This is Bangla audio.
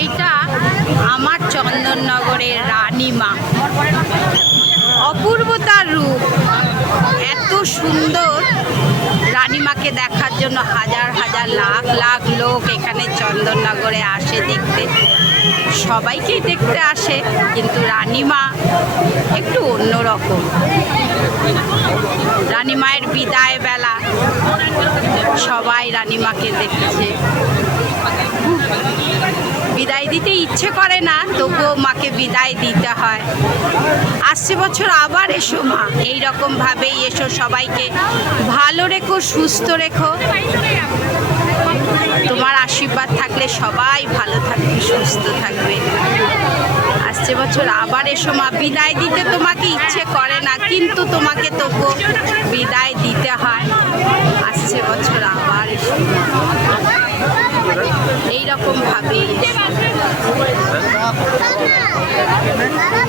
এইটা আমার চন্দননগরের রানীমা, অপূর্বতার রূপ। এত সুন্দর রানীমাকে দেখার জন্য হাজার হাজার লাখ লাখ লোক এখানে চন্দননগরে আসে দেখতে। সবাইকেই দেখতে আসে, কিন্তু রানীমা একটু অন্যরকম। রানীমায়ের বিদায় বেলা সবাই রানীমাকে দেখছে। বিদায় দিতে ইচ্ছে করে না, তবুও মাকে বিদায় দিতে হয়। আসছে বছর আবার এসো মা, এইরকমভাবেই এসো। সবাইকে ভালো রেখো, সুস্থ রেখো। তোমার আশীর্বাদ থাকলে সবাই ভালো থাকবে, সুস্থ থাকবে। আসছে বছর আবার এসো মা। বিদায় দিতে তোমাকে ইচ্ছে করে না, কিন্তু তোমাকে তবুও বিদায় দিতে হয়। আসছে বছর আবার এসো, এইরকম ভাবেই।